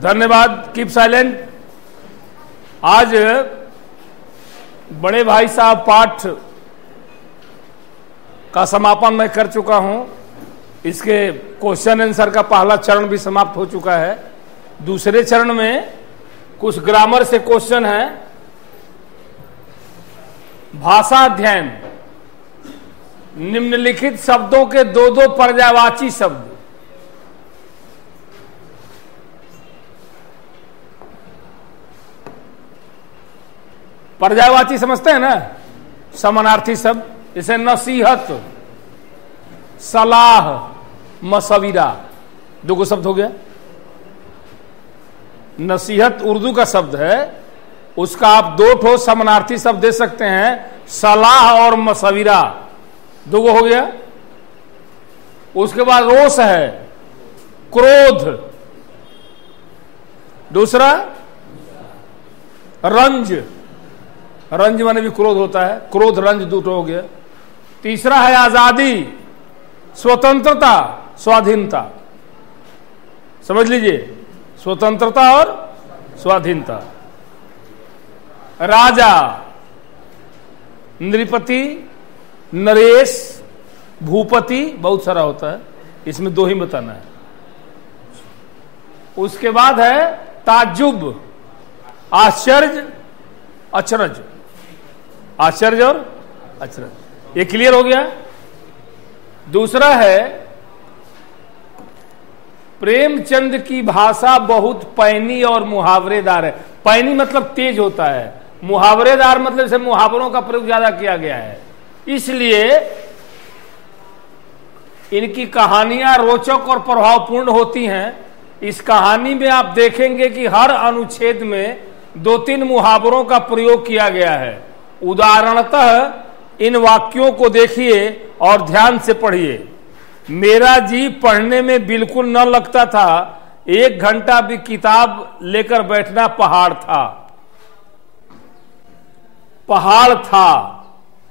धन्यवाद। Keep silent. आज बड़े भाई साहब पाठ का समापन मैं कर चुका हूं। इसके क्वेश्चन आंसर का पहला चरण भी समाप्त हो चुका है। दूसरे चरण में कुछ ग्रामर से क्वेश्चन है। भाषा अध्ययन, निम्नलिखित शब्दों के दो दो पर्यायवाची शब्द। पर्यायवाची समझते हैं ना, समानार्थी शब्द, जैसे नसीहत, सलाह, मशविरा, दो शब्द हो गया। नसीहत उर्दू का शब्द है, उसका आप दो ठो समानार्थी शब्द दे सकते हैं, सलाह और मशविरा, दो हो गया। उसके बाद रोष है, क्रोध, दूसरा रंज, रंज माने भी क्रोध होता है, क्रोध रंज दो हो गया। तीसरा है आजादी, स्वतंत्रता, स्वाधीनता। समझ लीजिए, स्वतंत्रता और स्वाधीनता। राजा, नृपति, नरेश, भूपति, बहुत सारा होता है, इसमें दो ही बताना है। उसके बाद है ताज्जुब, आश्चर्य, अचरज, आश्चर्य और अचरज। ये क्लियर हो गया। दूसरा है प्रेमचंद की भाषा बहुत पैनी और मुहावरेदार है। पैनी मतलब तेज होता है, मुहावरेदार मतलब जैसे मुहावरों का प्रयोग ज्यादा किया गया है, इसलिए इनकी कहानियां रोचक और प्रभावपूर्ण होती हैं। इस कहानी में आप देखेंगे कि हर अनुच्छेद में दो तीन मुहावरों का प्रयोग किया गया है। उदाहरणतः इन वाक्यों को देखिए और ध्यान से पढ़िए। मेरा जी पढ़ने में बिल्कुल न लगता था, 1 घंटा भी किताब लेकर बैठना पहाड़ था। पहाड़ था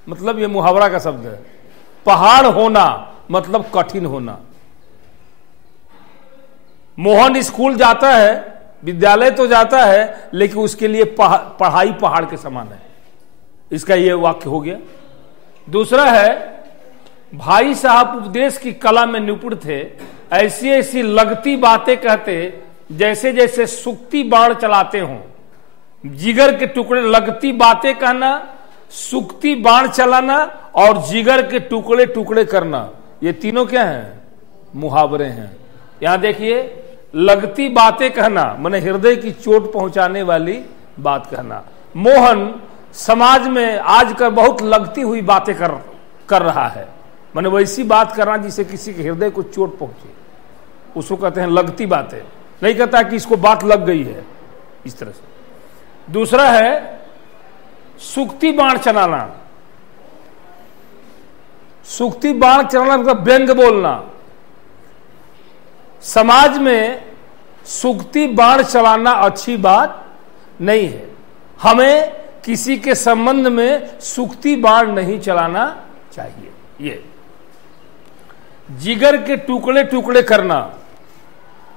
मतलब ये मुहावरा का शब्द है। पहाड़ होना मतलब कठिन होना। मोहन स्कूल जाता है, विद्यालय तो जाता है, लेकिन उसके लिए पढ़ाई पहाड़ के समान है। इसका ये वाक्य हो गया। दूसरा है भाई साहब उपदेश की कला में निपुण थे, ऐसी ऐसी लगती बातें कहते जैसे जैसे सुक्ति बाण चलाते हों। जिगर के टुकड़े, लगती बातें कहना, सुक्ति बाण चलाना और जिगर के टुकड़े टुकड़े करना, ये तीनों क्या हैं? मुहावरे हैं। यहां देखिए, लगती बातें कहना माने हृदय की चोट पहुंचाने वाली बात कहना। मोहन समाज में आजकल बहुत लगती हुई बातें कर रहा है, माने वैसी बात करना जिससे किसी के हृदय को चोट पहुंचे, उसको कहते हैं लगती बातें। नहीं कहता कि इसको बात लग गई है, इस तरह से। दूसरा है सुक्ति बाण चलाना। सुक्ति बाण चलाना मतलब व्यंग बोलना। समाज में सुक्ति बाण चलाना अच्छी बात नहीं है। हमें किसी के संबंध में सुक्ति बाण नहीं चलाना चाहिए। ये जिगर के टुकड़े टुकड़े करना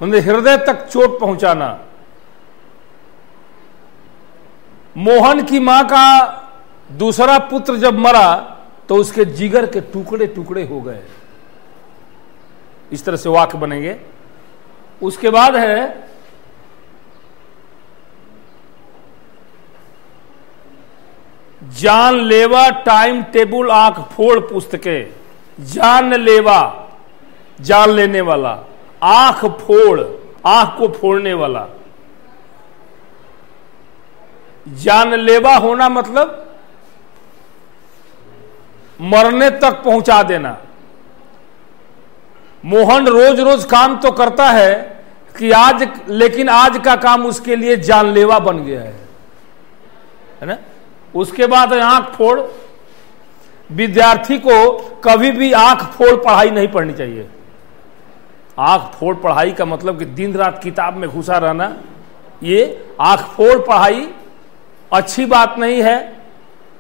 मतलब हृदय तक चोट पहुंचाना। मोहन की मां का दूसरा पुत्र जब मरा तो उसके जिगर के टुकड़े टुकड़े हो गए। इस तरह से वाक्य बनेंगे। उसके बाद है जानलेवा टाइम टेबल आंख फोड़ पुस्तकें। जानलेवा, जान लेने वाला, आंख फोड़, आंख को फोड़ने वाला। जानलेवा होना मतलब मरने तक पहुंचा देना। मोहन रोज रोज काम तो करता है कि लेकिन आज का काम उसके लिए जानलेवा बन गया है ना। उसके बाद आंख फोड़। विद्यार्थी को कभी भी आंख फोड़ पढ़ाई नहीं पढ़नी चाहिए। आंख फोड़ पढ़ाई का मतलब कि दिन रात किताब में घुसा रहना, ये आंख फोड़ पढ़ाई अच्छी बात नहीं है।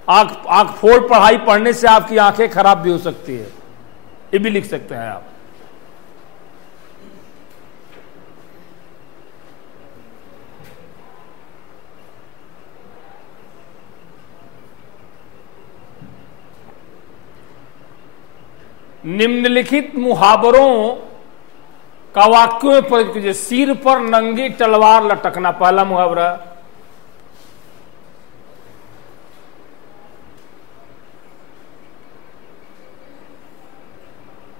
आंख फोड़ पढ़ाई पढ़ने से आपकी आंखें खराब भी हो सकती है, ये भी लिख सकते हैं आप। निम्नलिखित मुहावरों का वाक्यों में प्रयोग कीजिए। सिर पर नंगी तलवार लटकना, पहला मुहावरा।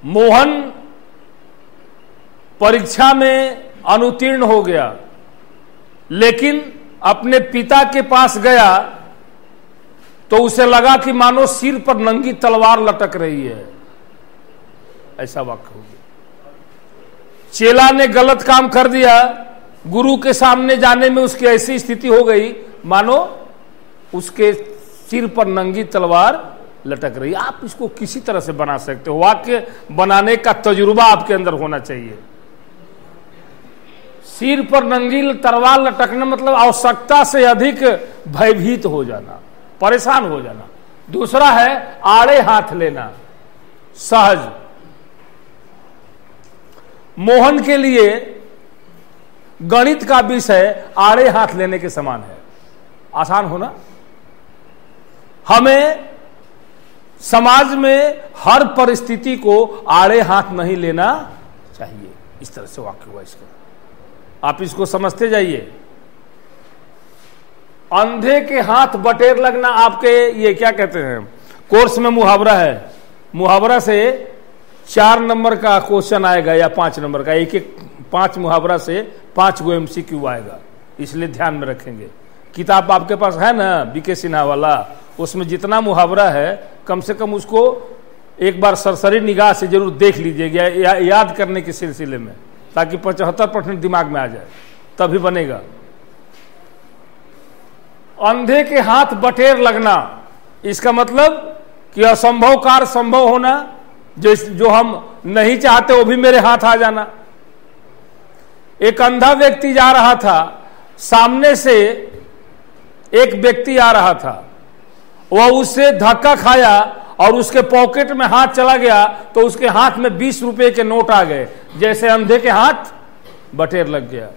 मोहन परीक्षा में अनुत्तीर्ण हो गया, लेकिन अपने पिता के पास गया तो उसे लगा कि मानो सिर पर नंगी तलवार लटक रही है। ऐसा वाक्य हो गया। चेला ने गलत काम कर दिया, गुरु के सामने जाने में उसकी ऐसी स्थिति हो गई मानो उसके सिर पर नंगी तलवार लटक रही। आप इसको किसी तरह से बना सकते हो। वाक्य बनाने का तजुर्बा आपके अंदर होना चाहिए। सिर पर नंगी तलवार लटकना मतलब आवश्यकता से अधिक भयभीत हो जाना, परेशान हो जाना। दूसरा है आड़े हाथ लेना, सहज। मोहन के लिए गणित का विषय आड़े हाथ लेने के समान है, आसान होना। हमें समाज में हर परिस्थिति को आड़े हाथ नहीं लेना चाहिए। इस तरह से वाक्य हुआ इसका, आप इसको समझते जाइए। अंधे के हाथ बटेर लगना, आपके ये क्या कहते हैं, कोर्स में मुहावरा है। मुहावरा से 4 नंबर का क्वेश्चन आएगा या 5 नंबर का, एक एक 5 मुहावरा से 5 गो MCQ आएगा, इसलिए ध्यान में रखेंगे। किताब आपके पास है ना बीके सिन्हा वाला, उसमें जितना मुहावरा है कम से कम उसको एक बार सरसरी निगाह से जरूर देख लीजिएगा, याद करने के सिलसिले में, ताकि 75% दिमाग में आ जाए, तभी बनेगा। अंधे के हाथ बटेर लगना, इसका मतलब कि असंभव कार्य संभव होना, जो हम नहीं चाहते वो भी मेरे हाथ आ जाना। एक अंधा व्यक्ति जा रहा था, सामने से एक व्यक्ति आ रहा था, वह उससे धक्का खाया और उसके पॉकेट में हाथ चला गया तो उसके हाथ में 20 रुपए के नोट आ गए, जैसे अंधे के हाथ बटेर लग गया।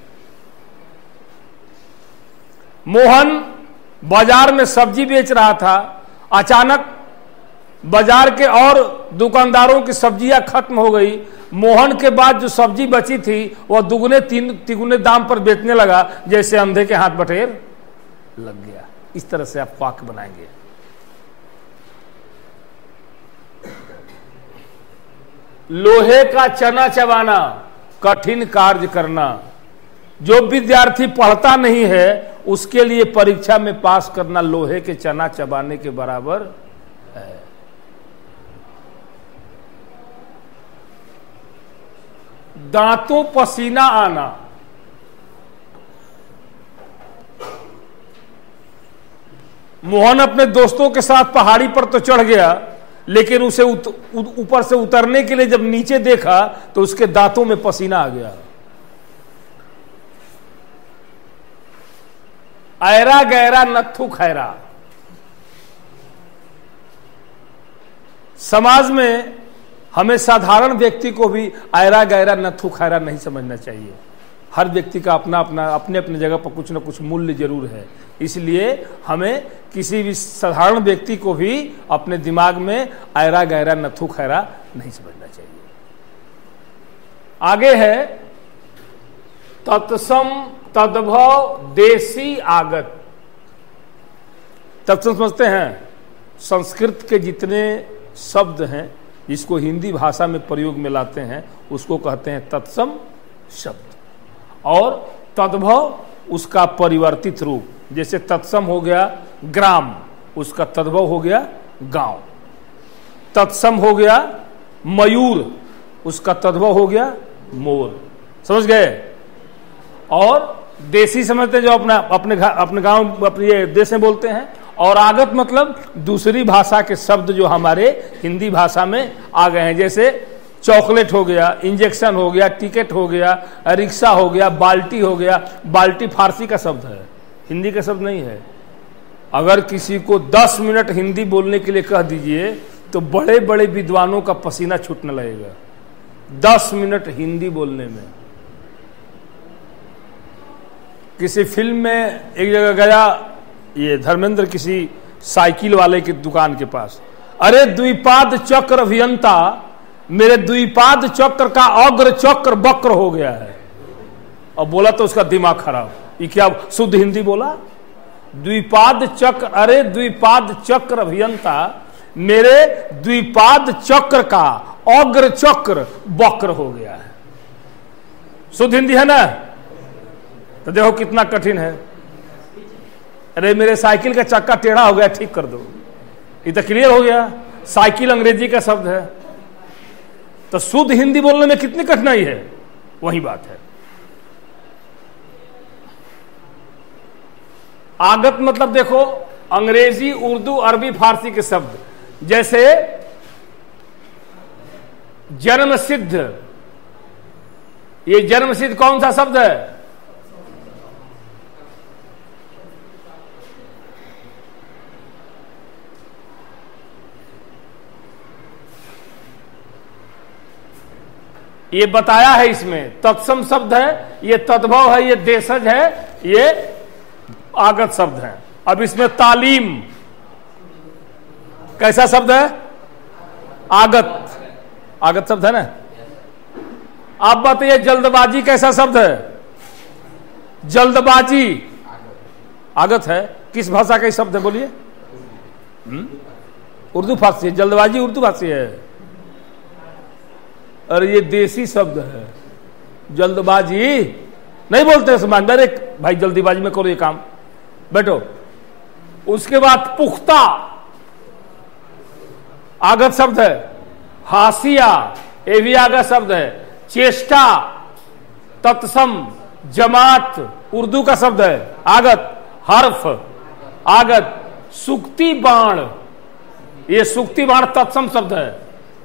मोहन बाजार में सब्जी बेच रहा था, अचानक बाजार के और दुकानदारों की सब्जियां खत्म हो गई। मोहन के बाद जो सब्जी बची थी वह दुगने तिगुने दाम पर बेचने लगा, जैसे अंधे के हाथ बटेर लग गया। इस तरह से आप वाक्य बनाएंगे। लोहे का चना चबाना, कठिन कार्य करना। जो विद्यार्थी पढ़ता नहीं है उसके लिए परीक्षा में पास करना लोहे के चना चबाने के बराबर है। दांतों पसीना आना, मोहन अपने दोस्तों के साथ पहाड़ी पर तो चढ़ गया, लेकिन उसे ऊपर से उतरने के लिए जब नीचे देखा तो उसके दांतों में पसीना आ गया। ऐरा गैरा नत्थु खैरा, समाज में हमें साधारण व्यक्ति को भी ऐरा गैरा नत्थु खैरा नहीं समझना चाहिए। हर व्यक्ति का अपना अपना अपने अपने जगह पर कुछ न कुछ मूल्य जरूर है, इसलिए हमें किसी भी साधारण व्यक्ति को भी अपने दिमाग में ऐरा गैरा नत्थु खैरा नहीं समझना चाहिए। आगे है तत्सम तद्भव देसी आगत। तत्सम समझते हैं, संस्कृत के जितने शब्द हैं जिसको हिंदी भाषा में प्रयोग में लाते हैं उसको कहते हैं तत्सम शब्द, और तद्भव उसका परिवर्तित रूप। जैसे तत्सम हो गया ग्राम, उसका तद्भव हो गया गांव। तत्सम हो गया मयूर, उसका तद्भव हो गया मोर। समझ गए? और देसी समझते जो अपने गांव अपने देश में बोलते हैं। और आगत मतलब दूसरी भाषा के शब्द जो हमारे हिंदी भाषा में आ गए हैं, जैसे चॉकलेट हो गया, इंजेक्शन हो गया, टिकट हो गया, रिक्शा हो गया, बाल्टी हो गया। बाल्टी फारसी का शब्द है, हिंदी का शब्द नहीं है। अगर किसी को 10 मिनट हिंदी बोलने के लिए कह दीजिए तो बड़े बड़े विद्वानों का पसीना छूटने लगेगा 10 मिनट हिंदी बोलने में। किसी फिल्म में एक जगह गया ये धर्मेंद्र किसी साइकिल वाले की दुकान के पास, अरे द्विपाद चक्र अभियंता मेरे द्विपाद चक्र का अग्र चक्र वक्र हो गया है। अब बोला तो उसका दिमाग खराब, ये क्या शुद्ध हिंदी बोला? द्विपाद चक्र, अरे द्विपाद चक्र अभियंता, मेरे द्विपाद चक्र का अग्र चक्र वक्र हो गया है। शुद्ध हिंदी है ना? तो देखो कितना कठिन है। अरे मेरे साइकिल का चक्का टेढ़ा हो गया, ठीक कर दो। ये तो क्लियर हो गया, साइकिल अंग्रेजी का शब्द है। तो शुद्ध हिंदी बोलने में कितनी कठिनाई है, वही बात है। आगत मतलब देखो, अंग्रेजी, उर्दू, अरबी, फारसी के शब्द, जैसे जन्म सिद्ध, ये जन्म सिद्ध कौन सा शब्द है? ये बताया है इसमें, तत्सम शब्द है, ये तद्भव है, ये देशज है, ये आगत शब्द है। अब इसमें तालीम कैसा शब्द है? आगत, आगत शब्द है ना। आप बताइए जल्दबाजी कैसा शब्द है? जल्दबाजी आगत है। किस भाषा का शब्द है बोलिए? उर्दू फारसी है। जल्दबाजी उर्दू फारसी है। अरे ये देसी शब्द है, जल्दबाजी नहीं बोलते समाज में। अरे भाई जल्दीबाजी में करो ये काम, बैठो। उसके बाद पुख्ता आगत शब्द है। हाशिया ये भी आगत शब्द है। चेष्टा, तत्सम, जमात उर्दू का शब्द है, आगत। हर्फ आगत। सुक्ति बाण, ये सुक्ति बाण तत्सम शब्द है।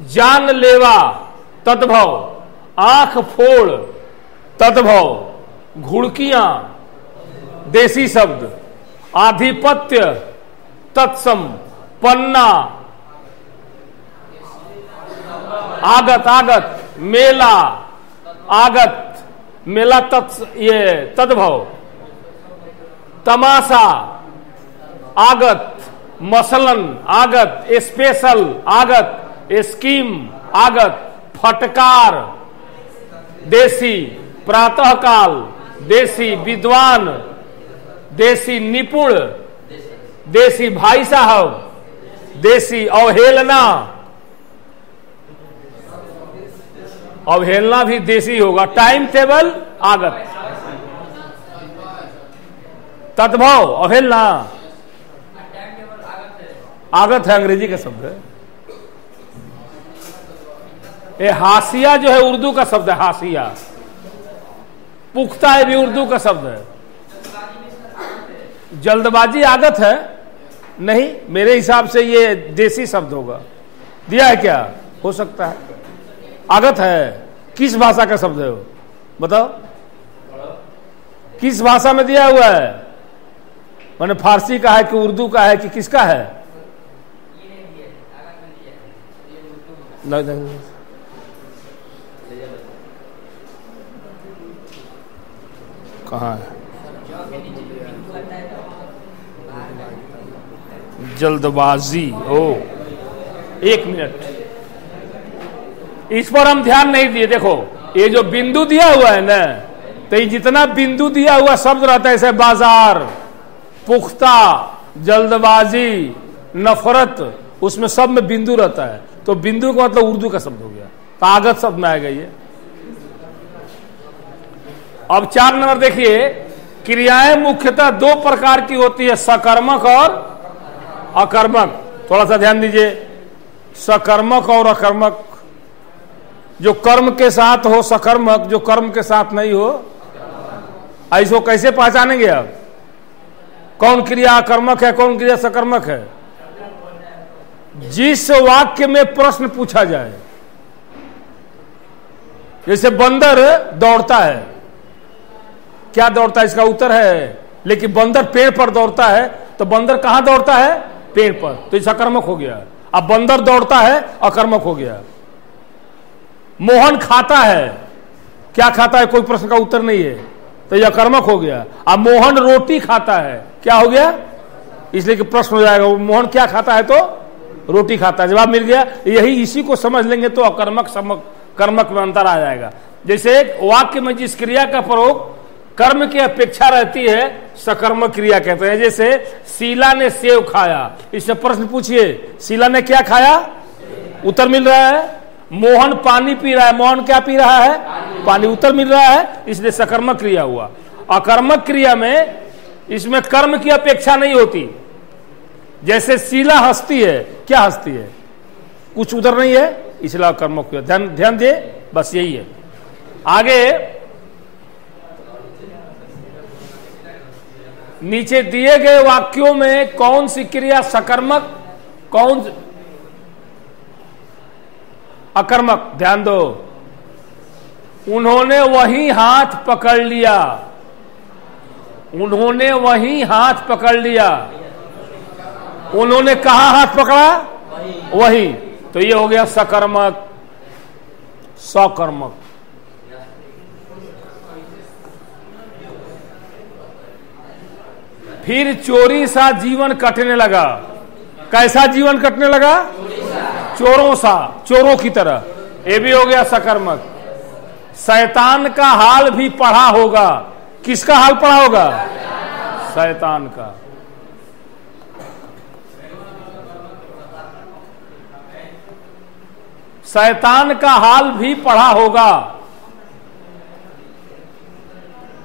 जानलेवा तद्भव। आंख फोड़ तद्भव। घुड़कियां देसी शब्द। आधिपत्य तत्सम। पन्ना आगत, आगत। मेला आगत, मेला ये तद्भव। तमाशा आगत। मसलन आगत। स्पेशल आगत। स्कीम आगत। फटकार देसी। प्रातःकाल देसी। विद्वान देसी। निपुण देसी। भाई साहब देसी। अवहेलना, अवहेलना भी देसी होगा। टाइम टेबल आगत। तद्भव अवहेलना आगत है, अंग्रेजी का शब्द है। ये हाशिया जो है उर्दू का शब्द है, हाशिया। पुख्ता है भी उर्दू का शब्द है। जल्दबाजी आगत है नहीं, मेरे हिसाब से ये देसी शब्द होगा। दिया है क्या? हो सकता है आगत है। किस भाषा का शब्द है वो बताओ? किस भाषा में दिया हुआ है? मैंने फारसी का है कि उर्दू का है कि किसका है? नहीं, कहाँ है? जल्दबाजी। ओ एक मिनट, इस पर हम ध्यान नहीं दिए। देखो ये जो बिंदु दिया हुआ है ना, तो ये जितना बिंदु दिया हुआ शब्द रहता है, जैसे बाजार, पुख्ता, जल्दबाजी, नफरत, उसमें सब में बिंदु रहता है। तो बिंदु का मतलब उर्दू का शब्द हो गया, तो आगत शब्द में आएगा ये। अब 4 नंबर देखिए, क्रियाएं मुख्यतः 2 प्रकार की होती है, सकर्मक और अकर्मक। थोड़ा सा ध्यान दीजिए, सकर्मक और अकर्मक। जो कर्म के साथ हो सकर्मक, जो कर्म के साथ नहीं हो ऐसो कैसे पहचानेंगे आप? कौन क्रिया अकर्मक है, कौन क्रिया सकर्मक है? जिस वाक्य में प्रश्न पूछा जाए, जैसे बंदर दौड़ता है, क्या दौड़ता है? इसका उत्तर है, लेकिन बंदर पेड़ पर दौड़ता है, तो बंदर कहां दौड़ता है? पेड़ पर, तो ये सकर्मक हो गया। अब बंदर दौड़ता है, अकर्मक हो गया। मोहन खाता है, क्या खाता है? कोई प्रश्न का उत्तर नहीं है, तो यह अकर्मक हो गया। अब मोहन रोटी खाता है, क्या हो गया? इसलिए कि प्रश्न हो जाएगा, मोहन क्या खाता है? तो रोटी खाता है। जवाब मिल गया। यही इसी को समझ लेंगे तो अकर्मक कर्मक में अंतर आ जाएगा। जैसे एक वाक्य में जिस क्रिया का प्रयोग कर्म की अपेक्षा रहती है सकर्मक क्रिया कहते हैं। जैसे शीला ने सेव खाया, इससे प्रश्न पूछिए शीला ने क्या खाया, उत्तर मिल रहा है। मोहन पानी पी रहा है, मोहन क्या पी रहा है, पानी, उत्तर मिल रहा है, इसलिए सकर्मक क्रिया हुआ। अकर्मक क्रिया में इसमें कर्म की अपेक्षा नहीं होती। जैसे शीला हंसती है, क्या हंसती है, कुछ उधर नहीं है, इसलिए अकर्मक क्रिया। ध्यान दे, बस यही है। आगे नीचे दिए गए वाक्यों में कौन सी क्रिया सकर्मक, कौन अकर्मक, ध्यान दो। उन्होंने वही हाथ पकड़ लिया, उन्होंने वही हाथ पकड़ लिया। उन्होंने कहां हाथ पकड़ा, वही, तो ये हो गया सकर्मक, सकर्मक। फिर चोरी सा जीवन कटने लगा। कैसा जीवन कटने लगा, चोरों सा, चोरों की तरह, ये भी हो गया सकर्मक। शैतान का हाल भी पढ़ा होगा। किसका हाल पढ़ा होगा, शैतान का। शैतान का हाल भी पढ़ा होगा।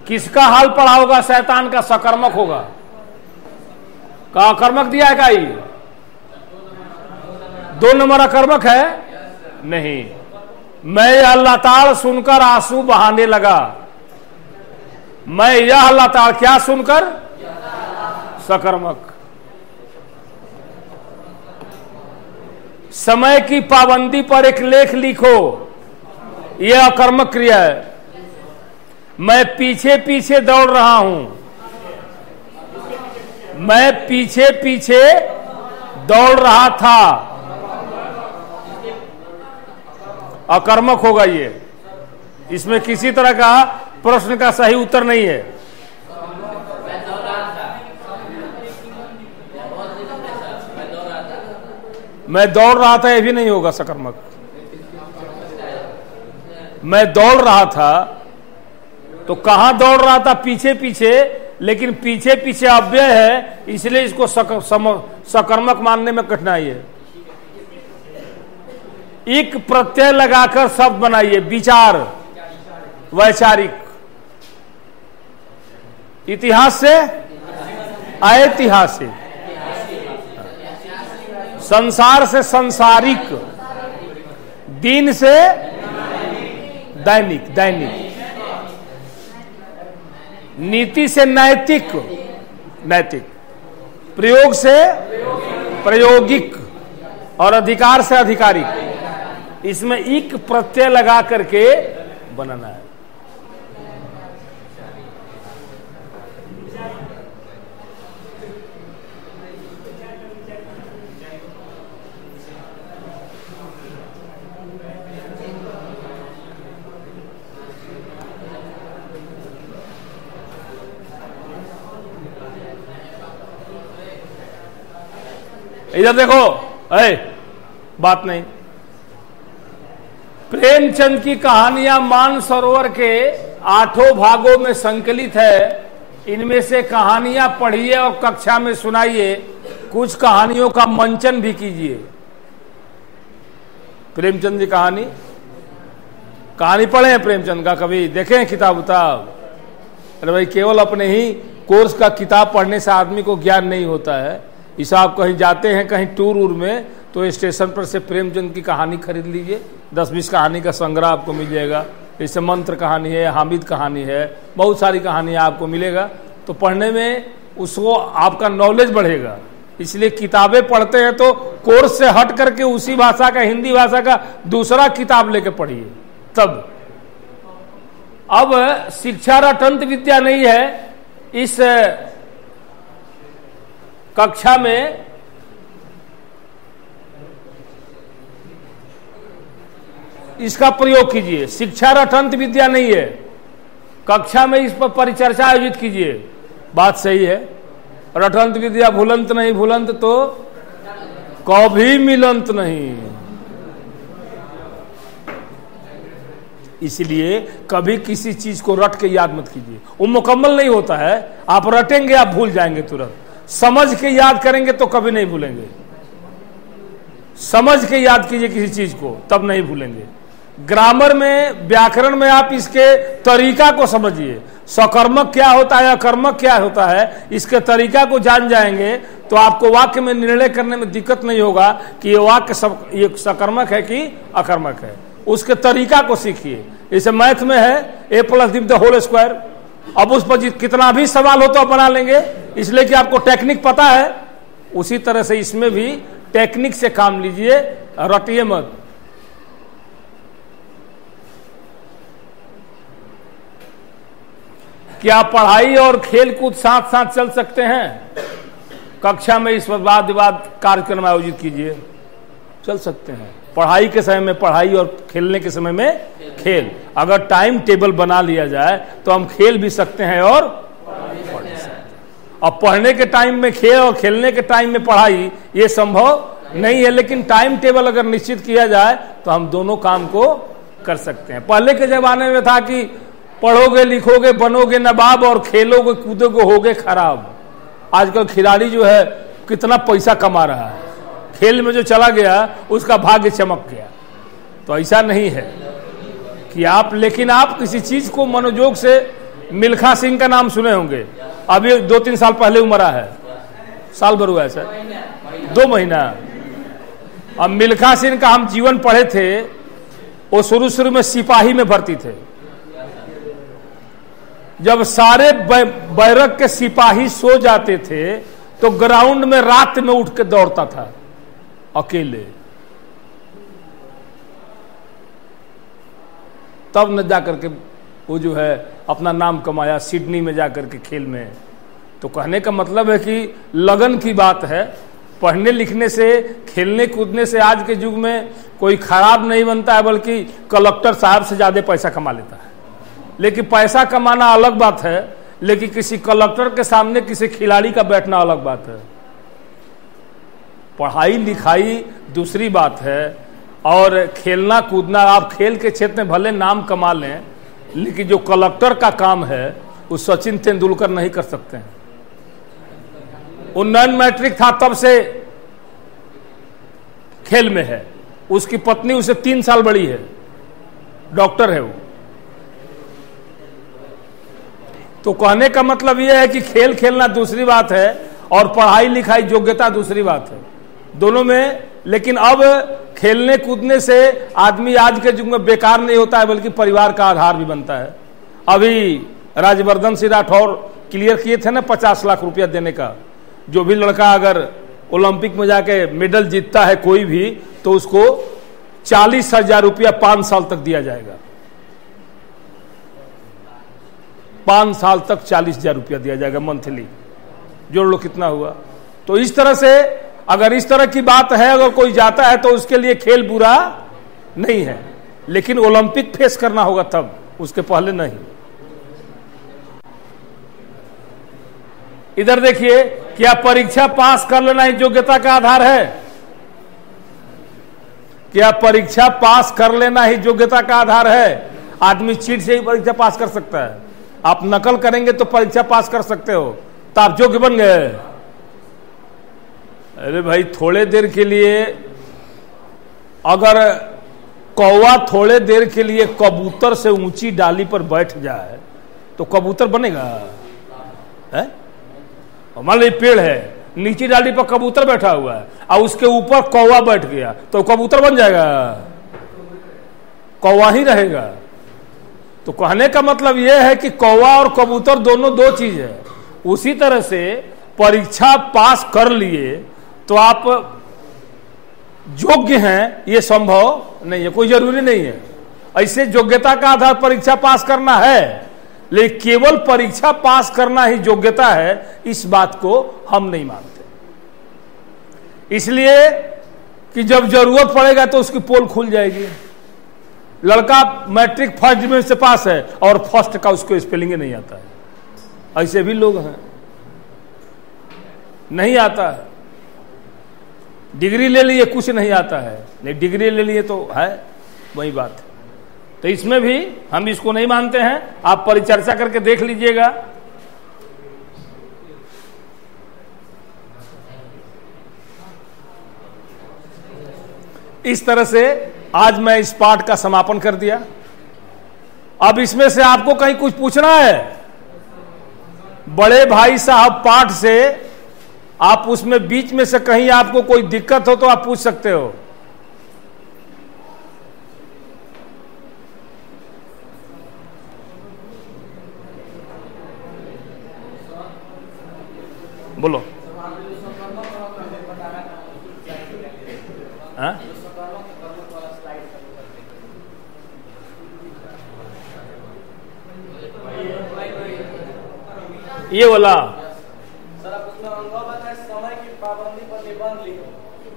किसका हाल पढ़ा होगा, शैतान का, सकर्मक होगा। का अकर्मक दिया है, का ही 2 नंबर अकर्मक है नहीं। मैं यह लताड़ सुनकर आंसू बहाने लगा। मैं यह लताड़ क्या सुनकर, सकर्मक। समय की पाबंदी पर एक लेख लिखो, यह अकर्मक क्रिया है। मैं पीछे पीछे दौड़ रहा हूं, मैं पीछे पीछे दौड़ रहा था, अकर्मक होगा ये। इसमें किसी तरह का प्रश्न का सही उत्तर नहीं है। मैं दौड़ रहा था, ये भी नहीं होगा सकर्मक। मैं दौड़ रहा था, तो कहां दौड़ रहा था, पीछे पीछे, लेकिन पीछे पीछे अव्यय है, इसलिए इसको सकर्मक मानने में कठिनाई है। एक प्रत्यय लगाकर शब्द बनाइए, विचार, वैचारिक। इतिहास से ऐतिहासिक, संसार से संसारिक, दिन से दैनिक, दैनिक, नीति से नैतिक, नैतिक, प्रयोग से प्रायोगिक, और अधिकार से आधिकारिक। इसमें इक प्रत्यय लगा करके बनाना है। इधर देखो, बात नहीं। प्रेमचंद की कहानियां मानसरोवर के 8 भागों में संकलित है। इनमें से कहानियां पढ़िए और कक्षा में सुनाइए। कुछ कहानियों का मंचन भी कीजिए। प्रेमचंद की कहानी पढ़े हैं, प्रेमचंद का कभी देखे हैं किताब उताब? अरे भाई, केवल अपने ही कोर्स का किताब पढ़ने से आदमी को ज्ञान नहीं होता है। इस आप कहीं जाते हैं, कहीं टूर उर में, तो स्टेशन पर से प्रेमचंद की कहानी खरीद लीजिए। 10-20 कहानी का संग्रह आपको मिल जाएगा। जैसे मंत्र कहानी है, हामिद कहानी है, बहुत सारी कहानियां आपको मिलेगा। तो पढ़ने में उसको आपका नॉलेज बढ़ेगा। इसलिए किताबें पढ़ते हैं तो कोर्स से हट करके उसी भाषा का, हिंदी भाषा का दूसरा किताब लेके पढ़िए तब। अब शिक्षा रटंत विद्या नहीं है। इस कक्षा में इसका प्रयोग कीजिए। शिक्षा रटंत विद्या नहीं है। कक्षा में इस पर परिचर्चा आयोजित कीजिए। बात सही है। रटंत विद्या भूलंत नहीं, भूलंत तो कभी मिलंत नहीं। इसलिए कभी किसी चीज को रट के याद मत कीजिए, वो मुकम्मल नहीं होता है। आप रटेंगे आप भूल जाएंगे तुरंत, समझ के याद करेंगे तो कभी नहीं भूलेंगे। समझ के याद कीजिए किसी चीज को, तब नहीं भूलेंगे। ग्रामर में, व्याकरण में आप इसके तरीका को समझिए, सकर्मक क्या होता है, अकर्मक क्या होता है, इसके तरीका को जान जाएंगे तो आपको वाक्य में निर्णय करने में दिक्कत नहीं होगा कि ये वाक्य ये सकर्मक है कि अकर्मक है। उसके तरीका को सीखिए। जैसे मैथ में है a+b² अब उस पर कितना भी सवाल हो तो आप बना लेंगे, इसलिए कि आपको टेक्निक पता है। उसी तरह से इसमें भी टेक्निक से काम लीजिए, रटिए मत। क्या पढ़ाई और खेल कूद साथ साथ चल सकते हैं? कक्षा में इस वाद विवाद कार्यक्रम आयोजित कीजिए, चल सकते हैं। पढ़ाई के समय में पढ़ाई और खेलने के समय में खेल। अगर टाइम टेबल बना लिया जाए तो हम खेल भी सकते हैं और पढ़ भी सकते हैं। अब पढ़ने के टाइम में खेल और खेलने के टाइम में पढ़ाई, ये संभव नहीं है, लेकिन टाइम टेबल अगर निश्चित किया जाए तो हम दोनों काम को कर सकते हैं। पहले के जमाने में था कि पढ़ोगे लिखोगे बनोगे नवाब और खेलोगे कूदोगे होगे खराब। आजकल खिलाड़ी जो है कितना पैसा कमा रहा है, खेल में जो चला गया उसका भाग्य चमक गया। तो ऐसा नहीं है कि आप, लेकिन आप किसी चीज को मनोयोग से, मिल्खा सिंह का नाम सुने होंगे, अभी 2-3 साल पहले उमरा है, साल भर हुआ है सर, 2 महीना। अब मिल्खा सिंह का हम जीवन पढ़े थे, वो शुरू में सिपाही में भर्ती थे। जब सारे बैरक के सिपाही सो जाते थे तो ग्राउंड में रात में उठ के दौड़ता था अकेले। तब न जाकर के वो जो है अपना नाम कमाया सिडनी में जाकर के खेल में। तो कहने का मतलब है कि लगन की बात है। पढ़ने लिखने से, खेलने कूदने से आज के युग में कोई खराब नहीं बनता है, बल्कि कलेक्टर साहब से ज्यादा पैसा कमा लेता है। लेकिन पैसा कमाना अलग बात है, लेकिन किसी कलेक्टर के सामने किसी खिलाड़ी का बैठना अलग बात है। पढ़ाई लिखाई दूसरी बात है, और खेलना कूदना, आप खेल के क्षेत्र में भले नाम कमा लें, लेकिन जो कलेक्टर का काम है वो सचिन तेंदुलकर नहीं कर सकते हैं। वो नॉन मैट्रिक था तब से खेल में है, उसकी पत्नी उसे 3 साल बड़ी है, डॉक्टर है वो। तो कहने का मतलब यह है कि खेल खेलना दूसरी बात है और पढ़ाई लिखाई योग्यता दूसरी बात है, दोनों में। लेकिन अब खेलने कूदने से आदमी आज के युग में बेकार नहीं होता है, बल्कि परिवार का आधार भी बनता है। अभी राजवर्धन सिंह राठौर क्लियर किए थे ना 50 लाख रुपया देने का। जो भी लड़का अगर ओलंपिक में जाके मेडल जीतता है कोई भी, तो उसको 40,000 रुपया 5 साल तक दिया जाएगा। 5 साल तक 40,000 रुपया दिया जाएगा मंथली। जोड़ लो कितना हुआ। तो इस तरह से अगर इस तरह की बात है, अगर कोई जाता है तो उसके लिए खेल बुरा नहीं है, लेकिन ओलंपिक फेस करना होगा तब, उसके पहले नहीं। इधर देखिए, क्या परीक्षा पास कर लेना ही योग्यता का आधार है? क्या परीक्षा पास कर लेना ही योग्यता का आधार है? आदमी चीट से ही परीक्षा पास कर सकता है। आप नकल करेंगे तो परीक्षा पास कर सकते हो, तो आप योग्य बन गए। अरे भाई, थोड़े देर के लिए अगर कौवा थोड़े देर के लिए कबूतर से ऊंची डाली पर बैठ जाए तो कबूतर बनेगा? है? मान लीजिए पेड़ है, नीचे डाली पर कबूतर बैठा हुआ है और उसके ऊपर कौवा बैठ गया, तो कबूतर बन जाएगा? कौवा ही रहेगा। तो कहने का मतलब यह है कि कौवा और कबूतर दोनों दो चीज है। उसी तरह से परीक्षा पास कर लिए तो आप योग्य हैं, ये संभव नहीं है, कोई जरूरी नहीं है। ऐसे योग्यता का आधार परीक्षा पास करना है, लेकिन केवल परीक्षा पास करना ही योग्यता है, इस बात को हम नहीं मानते। इसलिए कि जब जरूरत पड़ेगा तो उसकी पोल खुल जाएगी। लड़का मैट्रिक फर्स्ट डिवीजन से पास है और फर्स्ट का उसको स्पेलिंग नहीं आता है, ऐसे भी लोग हैं, नहीं आता है। डिग्री ले लिए कुछ नहीं आता है, नहीं डिग्री ले लिए तो है वही बात। तो इसमें भी हम इसको नहीं मानते हैं, आप परिचर्चा करके देख लीजिएगा। इस तरह से आज मैं इस पाठ का समापन कर दिया। अब इसमें से आपको कहीं कुछ पूछना है, बड़े भाई साहब पाठ से आप उसमें बीच में से कहीं आपको कोई दिक्कत हो तो आप पूछ सकते हो। बोलो। हाँ? ये वाला सर आप उसमें अनुभव बताएं, समय की पाबंदी पर निबंध लिखो,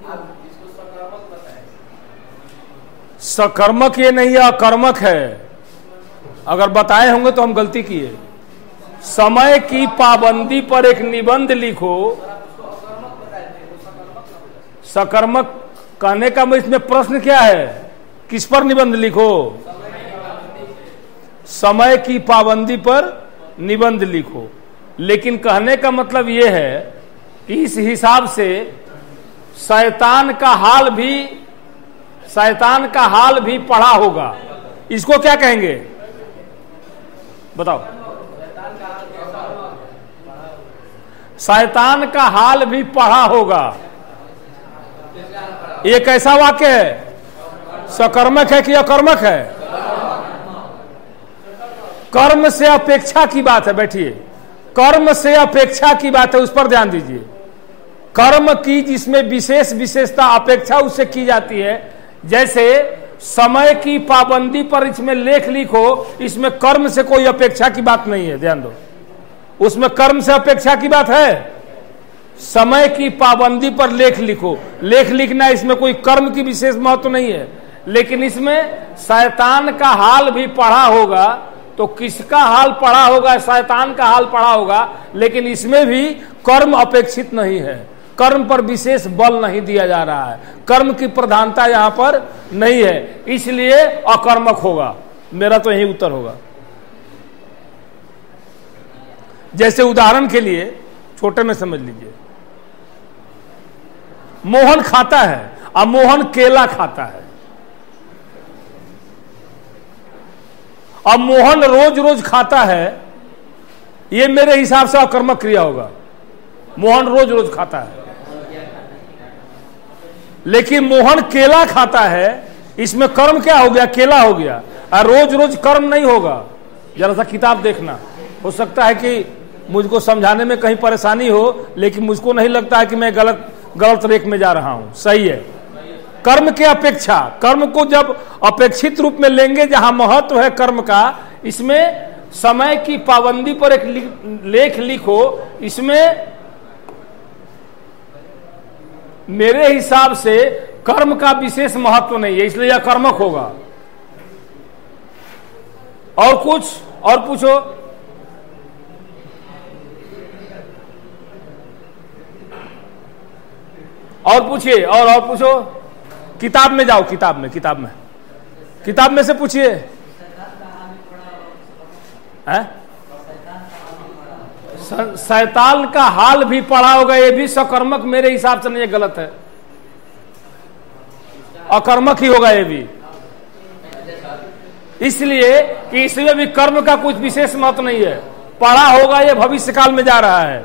आप इसको सकर्मक बताएं। सकर्मक ये नहीं है, अकर्मक है। अगर बताए होंगे तो हम गलती किए। समय की पाबंदी पर एक निबंध लिखो। सकर्मक कहने का इसमें प्रश्न क्या है, किस पर निबंध लिखो? समय की पाबंदी पर निबंध लिखो। लेकिन कहने का मतलब यह है कि इस हिसाब से शैतान का हाल भी पढ़ा होगा। इसको क्या कहेंगे बताओ? शैतान का हाल भी पढ़ा होगा। ये कैसा वाक्य है? सकर्मक है कि अकर्मक है? कर्म से अपेक्षा की बात है। बैठिए, कर्म से अपेक्षा की बात है, उस पर ध्यान दीजिए। कर्म की जिसमें विशेषता अपेक्षा उससे की जाती है। जैसे समय की पाबंदी पर इसमें लेख लिखो, इसमें कर्म से कोई अपेक्षा की बात नहीं है, ध्यान दो। उसमें कर्म से अपेक्षा की बात है। समय की पाबंदी पर लेख लिखो, लेख लिखना इसमें कोई कर्म की विशेष महत्व नहीं है। लेकिन इसमें शैतान का हाल भी पढ़ा होगा, तो किसका हाल पढ़ा होगा? शैतान का हाल पढ़ा होगा। लेकिन इसमें भी कर्म अपेक्षित नहीं है, कर्म पर विशेष बल नहीं दिया जा रहा है, कर्म की प्रधानता यहां पर नहीं है, इसलिए अकर्मक होगा। मेरा तो यही उत्तर होगा। जैसे उदाहरण के लिए छोटे में समझ लीजिए, मोहन खाता है और मोहन केला खाता है। अब मोहन रोज रोज खाता है, ये मेरे हिसाब से अकर्मक क्रिया होगा। मोहन रोज रोज खाता है। लेकिन मोहन केला खाता है, इसमें कर्म क्या हो गया? केला हो गया। और रोज रोज कर्म नहीं होगा। जरा सा किताब देखना, हो सकता है कि मुझको समझाने में कहीं परेशानी हो, लेकिन मुझको नहीं लगता है कि मैं गलत रेख में जा रहा हूं। सही है। कर्म के अपेक्षा, कर्म को जब अपेक्षित रूप में लेंगे, जहां महत्व है कर्म का, इसमें समय की पाबंदी पर एक लेख लिखो, इसमें मेरे हिसाब से कर्म का विशेष महत्व नहीं है, इसलिए यह कर्मक होगा। और कुछ और पूछो। और पूछिए, और पूछो। किताब में जाओ, किताब में से पूछिए। शैतान का हाल भी पढ़ा होगा, ये भी सकर्मक मेरे हिसाब से नहीं, गलत है, अकर्मक ही होगा ये भी। इसलिए कि इसमें भी कर्म का कुछ विशेष महत्व नहीं है। पढ़ा होगा, ये भविष्य काल में जा रहा है।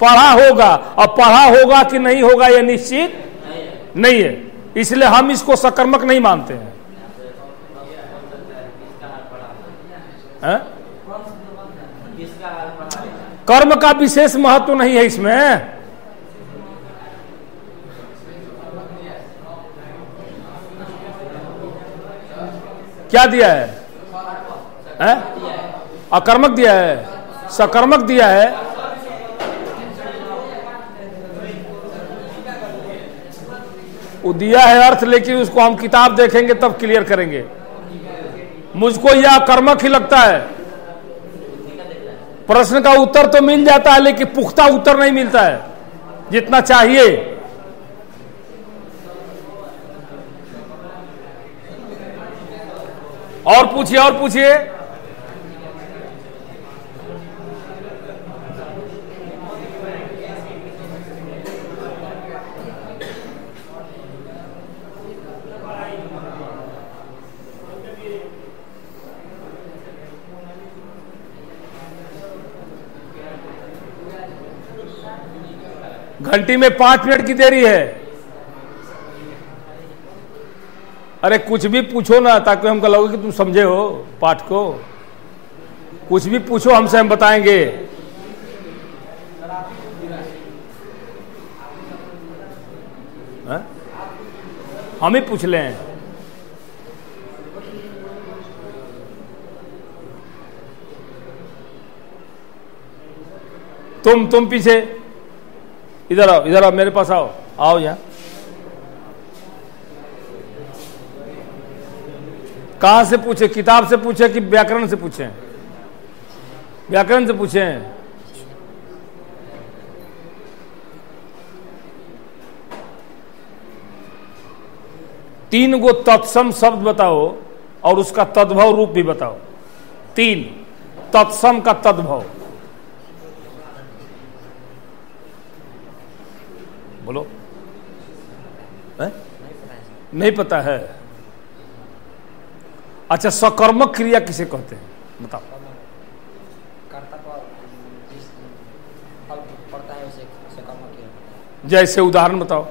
पढ़ा होगा, और पढ़ा होगा कि नहीं होगा ये निश्चित नहीं है, इसलिए हम इसको सकर्मक नहीं मानते हैं। कर्म का विशेष महत्व नहीं है इसमें। क्या दिया है? अकर्मक दिया है, सकर्मक दिया है। वो दिया है अर्थ, लेकिन उसको हम किताब देखेंगे तब क्लियर करेंगे। मुझको यह अकर्मक ही लगता है। प्रश्न का उत्तर तो मिल जाता है, लेकिन पुख्ता उत्तर नहीं मिलता है जितना चाहिए। और पूछिए, और पूछिए। घंटी में 5 मिनट की देरी है। अरे कुछ भी पूछो ना, ताकि हमको लगे कि तुम समझे हो पाठ को। कुछ भी पूछो हमसे, हम बताएंगे। है? हम ही पूछ लें। तुम पीछे इधर आओ, इधर आओ, मेरे पास आओ, आओ यहाँ। कहां से पूछे? किताब से पूछे कि व्याकरण से पूछे? व्याकरण से पूछे। 3 गो तत्सम शब्द बताओ और उसका तद्भव रूप भी बताओ। 3 तत्सम का तद्भव बोलो। नहीं पता है? अच्छा, सकर्मक क्रिया किसे कहते हैं बताओ। कर्ता को जिस फल पड़ता है उसे सकर्मक क्रिया। जैसे उदाहरण बताओ।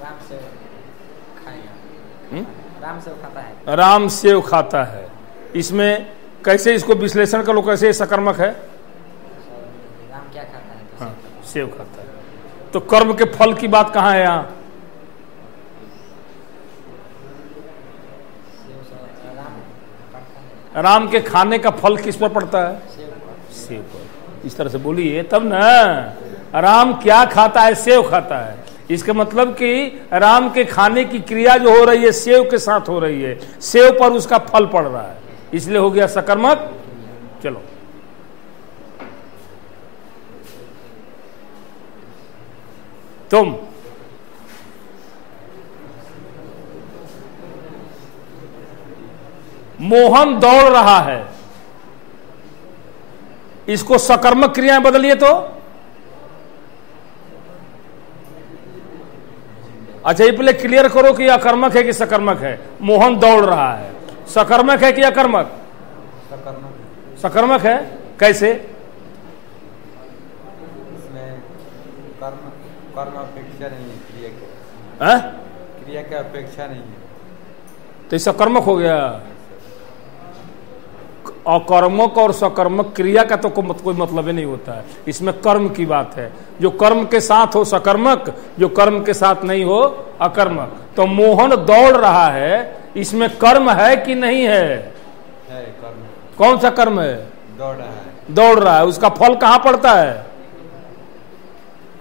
राम सेव खाएगा। राम सेव खाता है। राम सेव खाता है। इसमें कैसे इसको विश्लेषण करो, कैसे सकर्मक है? राम क्या खाता है? हाँ, सेव खाता है। तो कर्म के फल की बात कहाँ है यहाँ? राम के खाने का फल किस पर पड़ता है? सेव पर। इस तरह से बोलिए तब ना। राम क्या खाता है? सेव खाता है। इसका मतलब कि राम के खाने की क्रिया जो हो रही है सेव के साथ हो रही है, सेव पर उसका फल पड़ रहा है, इसलिए हो गया सकर्मक। चलो तुम मोहन दौड़ रहा है, इसको सकर्मक क्रियाएं बदलिए तो। अच्छा, ये पहले क्लियर करो कि अकर्मक है कि सकर्मक है। मोहन दौड़ रहा है, सकर्मक है कि अकर्मक? सकर्मक है। कैसे? कर्म अपेक्षा नहीं है क्रिया की। क्रिया की अपेक्षा नहीं है, तो इसका कर्मक हो गया। अकर्मक और सकर्मक क्रिया का तो कोई मतलब ही नहीं होता है। इसमें कर्म की बात है। जो कर्म के साथ हो सकर्मक, जो कर्म के साथ नहीं हो अकर्मक। तो मोहन दौड़ रहा है, इसमें कर्म है कि नहीं है? कर्म। कौन सा कर्म है? दौड़ रहा है। दौड़ रहा है। उसका फल कहां पड़ता है?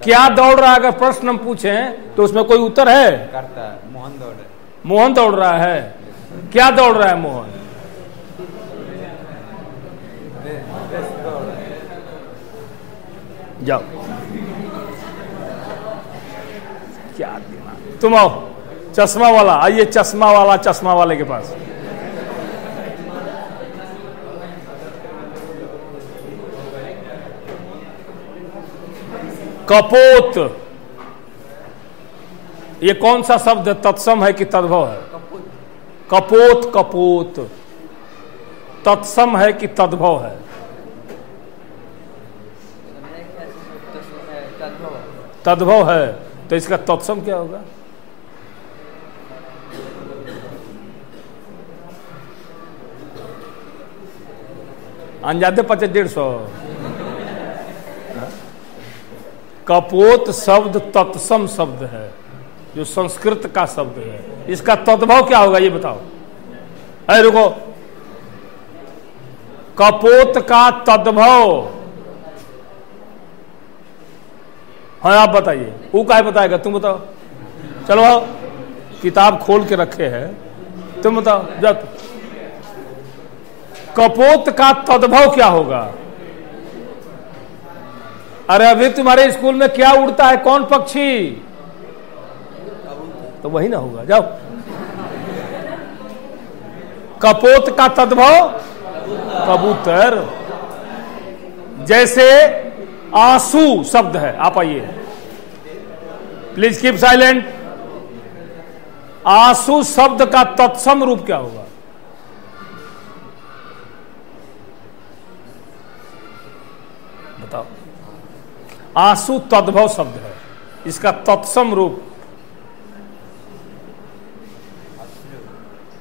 क्या दौड़ रहा है? अगर प्रश्न हम पूछें तो उसमें कोई उत्तर है? करता है। मोहन दौड़ रहा है। मोहन दौड़ रहा है। क्या दौड़ रहा है मोहन? जाओ, क्या दिमाग। तुम आओ, चश्मा वाला आइए। चश्मा वाला, चश्मा वाले के पास। कपोत, ये कौन सा शब्द है? तत्सम है कि तद्भव है? कपोत, कपोत तत्सम है कि तद्भव है? तद्भव है। तो इसका तत्सम क्या होगा? अंजादे 50-150। कपोत शब्द तत्सम शब्द है, जो संस्कृत का शब्द है। इसका तद्भव क्या होगा ये बताओ। अरे रुको, कपोत का तद्भव, हाँ आप बताइए। वो क्या बताएगा? तुम बताओ। चलो आओ, किताब खोल के रखे हैं, तुम बताओ। जब कपोत का तद्भव क्या होगा? अरे अभी तुम्हारे स्कूल में क्या उड़ता है? कौन पक्षी? तो वही ना होगा। जाओ कपोत का तद्भव कबूतर। जैसे आंसू शब्द है, आप आइए प्लीज कीप साइलेंट। आंसू शब्द का तत्सम रूप क्या होगा? बताओ। आंसू तद्भव शब्द है, इसका तत्सम रूप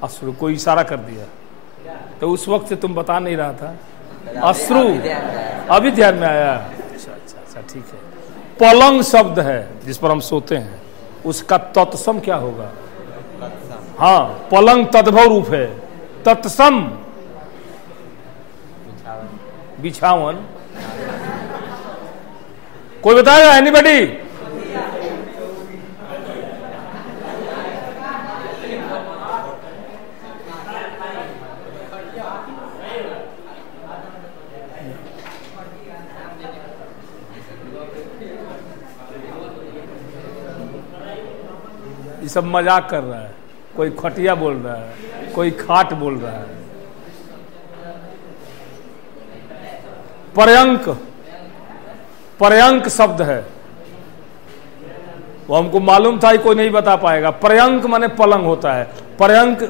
अश्रु। कोई इशारा कर दिया तो उस वक्त से तुम बता नहीं रहा था। अश्रु अभी ध्यान में आया। अच्छा ठीक है। पलंग शब्द है जिस पर हम सोते हैं, उसका तत्सम क्या होगा? हाँ, पलंग तद्भव रूप है, तत्सम बिछावन। कोई बताएगा? एनीबॉडी? ये सब मजाक कर रहा है। कोई खटिया बोल रहा है, कोई खाट बोल रहा है। पर्यंक, पर्यंक शब्द है, वो हमको मालूम था, कोई नहीं बता पाएगा। पर्यंक माने पलंग होता है। पर्यंक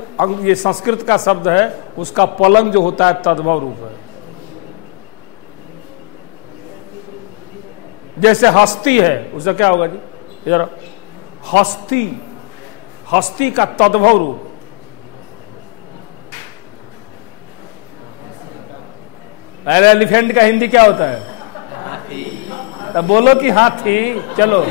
ये संस्कृत का शब्द है, उसका पलंग जो होता है तद्भव रूप है। जैसे हस्ती है, उसका क्या होगा जी? इधर हस्ती, हस्ती का तद्भव रूप। अरे एलिफेंट का हिंदी क्या होता है? तब बोलो कि हाथी। चलो